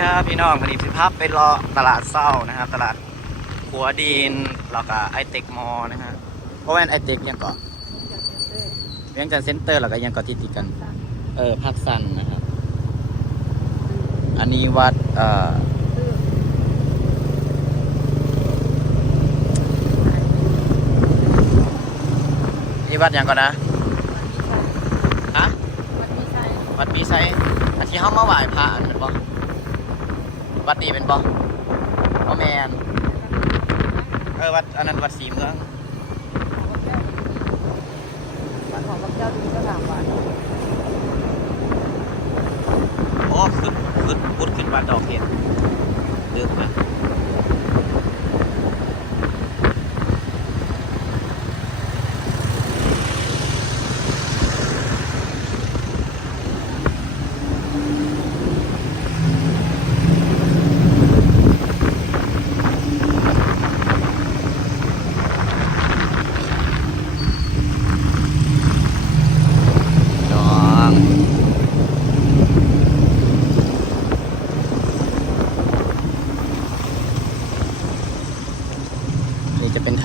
ครับพี่น้องวันนี้สิภาพไปรอตลาดเศร้านะครับ ตลาดหัวดินแล้วก็ไอเทคมอลนะฮะเพราะว่าไอเทคยังเกาะเวียงจันทน์เซ็นเตอร์แล้วก็ยังเกาะติดติดๆกัน เออพักสันนะครับ อันนี้วัดเอ่อนี่วัดยังก่อนนะฮะวัดมีไซอันที่เข้ามาไหว้พระอันเป็นบ่ วัดนี้เป็นบ่บ่แมนเออวัดอันนั้นวัดสีเมืองวันของพระเจ้าดีก็สามวันโอ้ขึ้นขึ้นพุดขึ้นวัดดอกเห็ดเลือกเลย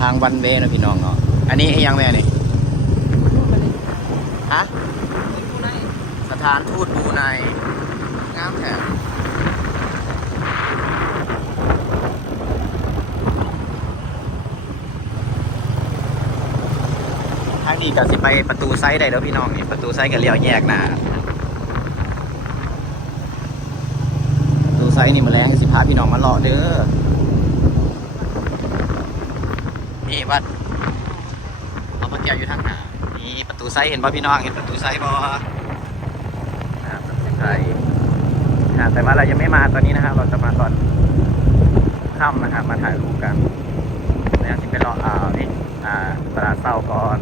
ทางวันเวนะพี่น้องเนาะ อันนี้ไอ้ยังแม่นี่ยฮะสถานทูตบูไนงามแท้ทางนี้ก็สิไปประตูไซด์ได้แล้วพี่น้องนี่ประตูไซด์ก็เลี้ยวแยกน้าประตูไซด์นี่มาแรงสิพาพี่น้องมาเลาะเด้อ นี่วัดเอาพระแก้วอยู่ทางหน้านี่ประตูไซด์เห็นป่ะพี่น้องเห็นประตูไซด์บ่นะครับใช่อ่าแต่ว่าเรายังไม่มาตอนนี้นะครับเราจะมาตอนค่ำนะครับมาถ่ายรูปกันแล้วที่ไปรออ่านี่อ่าตลาดเศร้าก่อน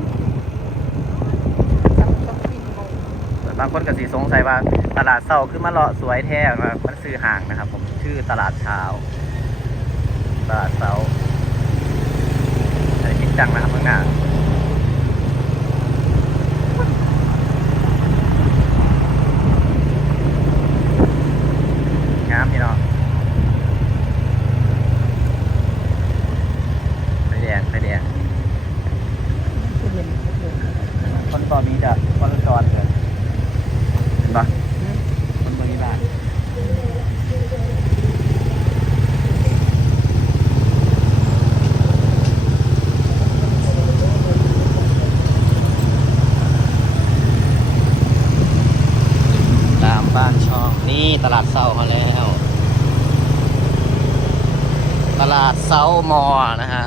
บางคนก็สีสงสัยว่าตลาดเศร้าคือมาเลาะสวยแท้มันซื้อห่างนะครับ ผมชื่อตลาดเช้าตลาดเศร้า จังนะครับข้างหน้างามพี่น้องไฟแดงไฟแดง คือเห็นเห็น คนตอนนี้จะคนจรเลยเห็นปะคนเมืองนี้บ้านตามบ้านช่องนี่ ตลาดเซามาแล้ว ตลาดเซามอนะฮะ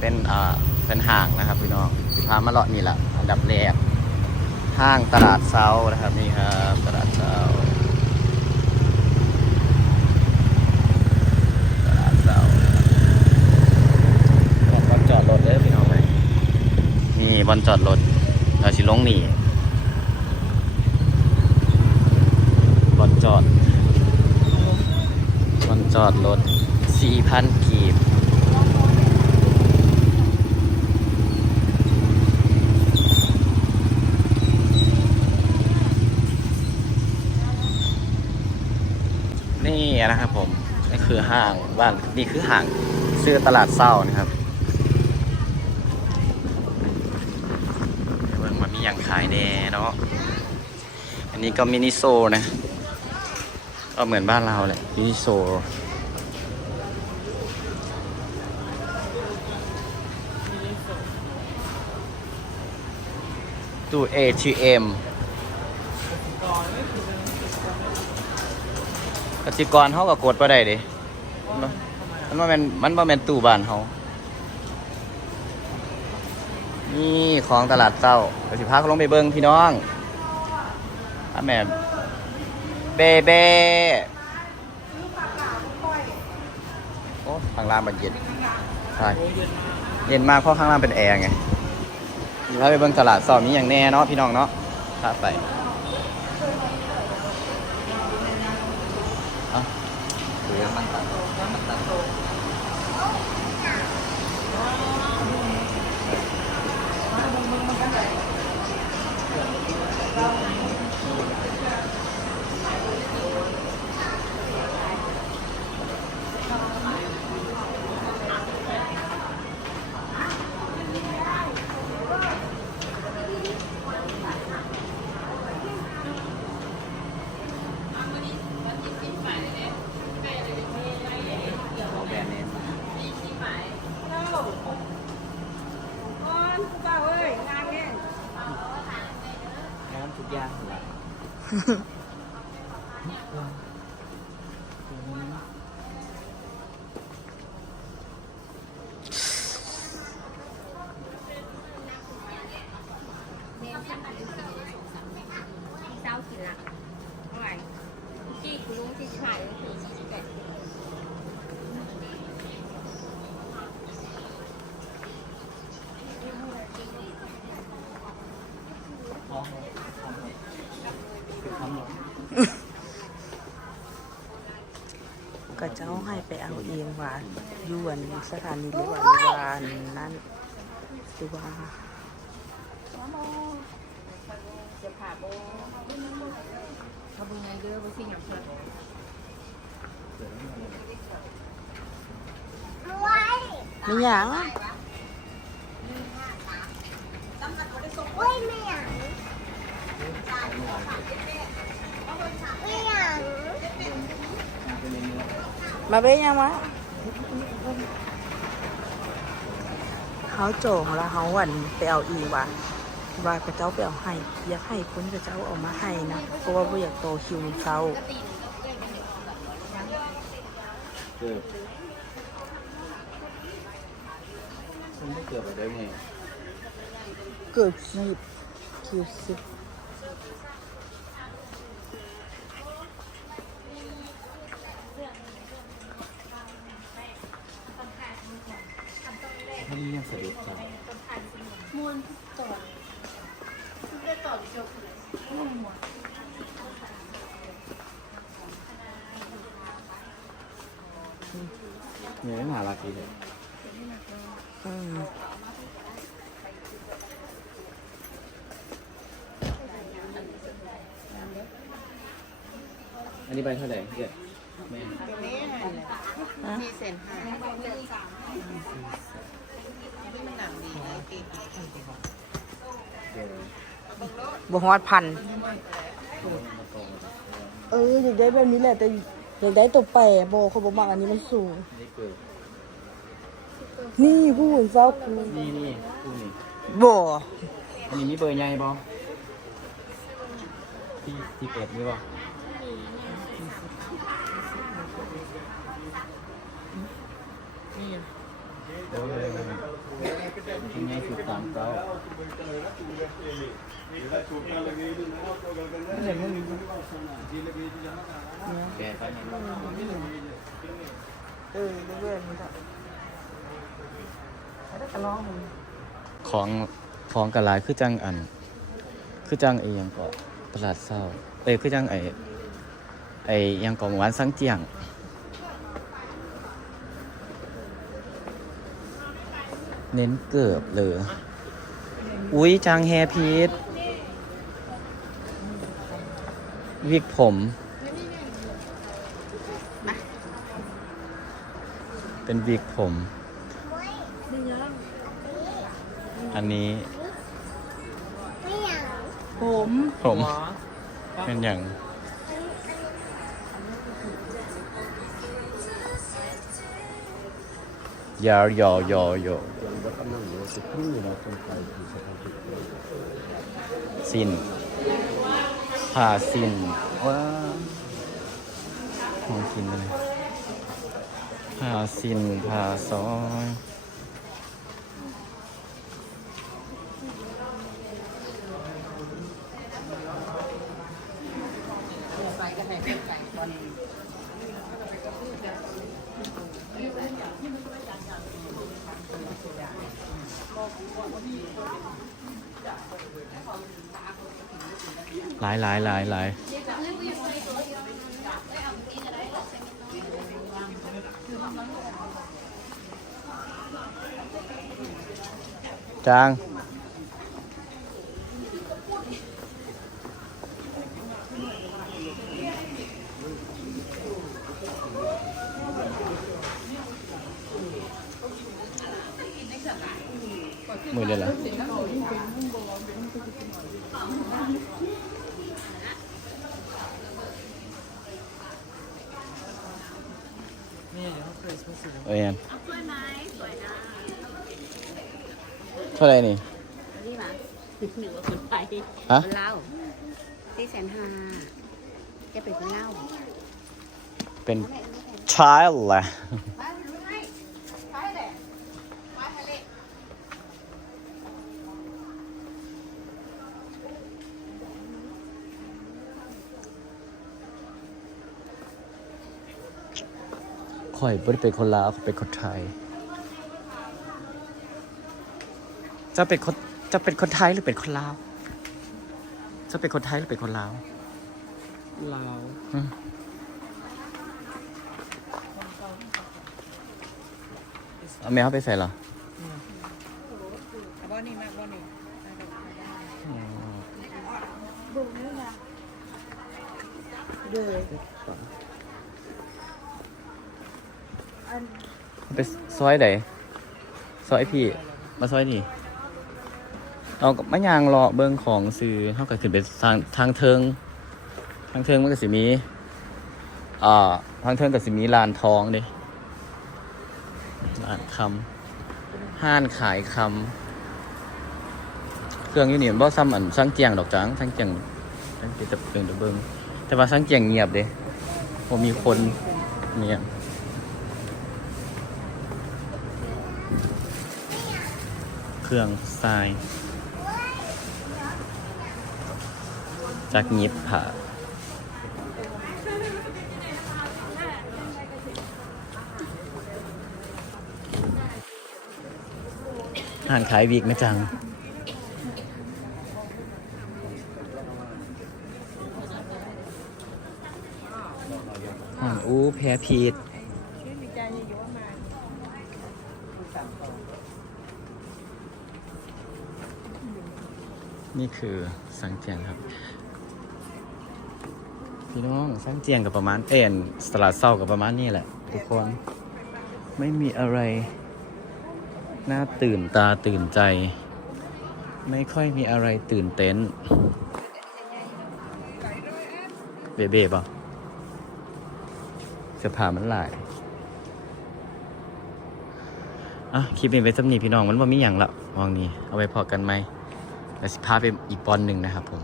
เป็นอ่าเป็นห้างนะครับพี่น้องสิพามาเลาะนี่แหละอันดับแรกห้างตลาดเซานะครับนี่ครับตลาดเซาตลาดเซาบอนจอดรถเลยพี่น้องเลยนี่บอนจอดรถเราสิลงนี่บอนจอดบอนจอดรถ4,000กีบ นี่นะครับผมนี่คือห้างบ้านนี่คือห้างซื้อตลาดเศร้านะครับเบิ่งมามีอย่างขายแน่เนาะอันนี้ก็มินิโซนะ ก็เหมือนบ้านเราแหละมินิโซตู้ ATM ก กสิกรเขาก็กดไปได้เดิมันว่ามันมันว่าเป็นตู้บ้านเขานี่ของตลาดเจ้ากสิพาเขาลงไปเบิ้งพี่น้องอาแม่เบเบโอ้ข้างล่างมันเย็นใช่เย็นมากเพราะข้างล่างเป็นแอร์ไงสิพาไปเบิ้งตลาดเจ้ามีอย่างแน่เนาะพี่น้องเนาะพาไป หรือมันตัดมันตัด เจ้ากินละเท่าไหร่ที่คุณลุงที่ขายก็คือสี่สิบแปด ก็เจ้าให้ ไปเอาเองว่าอยู่อันสถานีหรือว่าอยู่ว่าอันนั้นหรือว่าเดี๋ยวผ่าโบขาเป็นไงเยอะไปสิอย่างเพื่อนไม่หยัง เฮ้ยไม่อยากไม่อยาก มาเป็นยังวะเขาโจงแล้วเขาหวันไปเอาอีกว่ะว่าพระเจ้าไปเอาให้ อยากให้คนพระเจ้าเอามาให้นะเพราะว่าไม่อยากโตคิวมันเศร้าเกือบมันไม่เกือบอะไรได้ไงเกิดคิวคิวสิบ นี่ยังเสด็จจ้ะเนี่ยน่ารักดีเลยอืมอันนี้ใบเท่าไหร่เจ็ดแม่ที่เซนห้าเดี๋ยว บ่ฮอดพัน เอออยากได้แบบนี้แหละแต่อยากได้ตัวแปรโบเขาบอกว่าอันนี้มันสูง นี่เกิดนี่ผู้หุ่นเศร้าคือนี่นี่คู่นี่บ่อันนี้มีเบอร์ใหญ่บ่ที่ที่เปิดมีบ่โอ้ยเป็นไงสุดสามเก้าแกไปไหนเออเรื่อย ๆมันจะแล้วก็ร้องของของกระลายคือจังอัน คือจังไอยังเกาะตลาดเศร้าเอ้ยคือจังไอไอยังเกาะหมู่บ้านสังเจียง เน้นเกือบเลย อุ้ยจังแฮพีทวิกผม เป็นวิกผม อันนี้ไม่อยากผมผมเป็นอย่างยาวยาวยาวยาว สินผ่าสินว้าของกินเลยผ่าสินผ่าซอย หลายหลายหลายจาง มือเดียวเหรอ เอ้ยอันเท่าไหรนี่ นี่มาหรือว่าคนไทยฮะ คนลาวที่แสนห้าจะเป็นคนเล่าเป็นชายแหละ ข่อยบ่ได้เป็นคนลาวข่อยเป็นคนไทยจะเป็นคนจะเป็นคนไทยหรือเป็นคนลาวจะเป็นคนไทยหรือเป็นคนลาวลาวเอาแมวไปใส่เหรอบ่นี่มากบ่นี่เด้อ ไปซอยไหนซอยพี่ มาซอยนี่เอากับมะยางรอเบิ้งของซื้อเท่ากับขึ้นไปทางทางเทิง ทางเทิงมันก็สิมีอ่าทางเทิงก็สิมีลานทองเด้ลานคำห้านขายคำเครื่องอยู่นี่มันบ่ซ้ำอันสังเจียงดอกจังสังเจียงสังเจียงจะเบิงจะเบิงแต่ว่าสังเจียงเงียบเด้บ่มีคนเงีย เครื่องทรายจากยิบผ่าอาหารขายวีกไหมจังอาหารอู้แพ้พีด นี่คือสังเจียงครับ พี่น้องสังเจียงกับประมาณเอ็นสลัดเศร้ากับประมาณนี้แหละ ทุกคนไม่มีอะไร น่าตื่นตาตื่นใจ ไม่ค่อยมีอะไรตื่นเต้น เบเบ้ป่ะเสื้อผ้ามันหลายอะคลิปนี้ไปสำนีพี่น้องมันว่ามีอย่างละมองนี้ เอาไว้พอกันไหม แล้วสิพาไปอีกบอลหนึ่งนะครับผม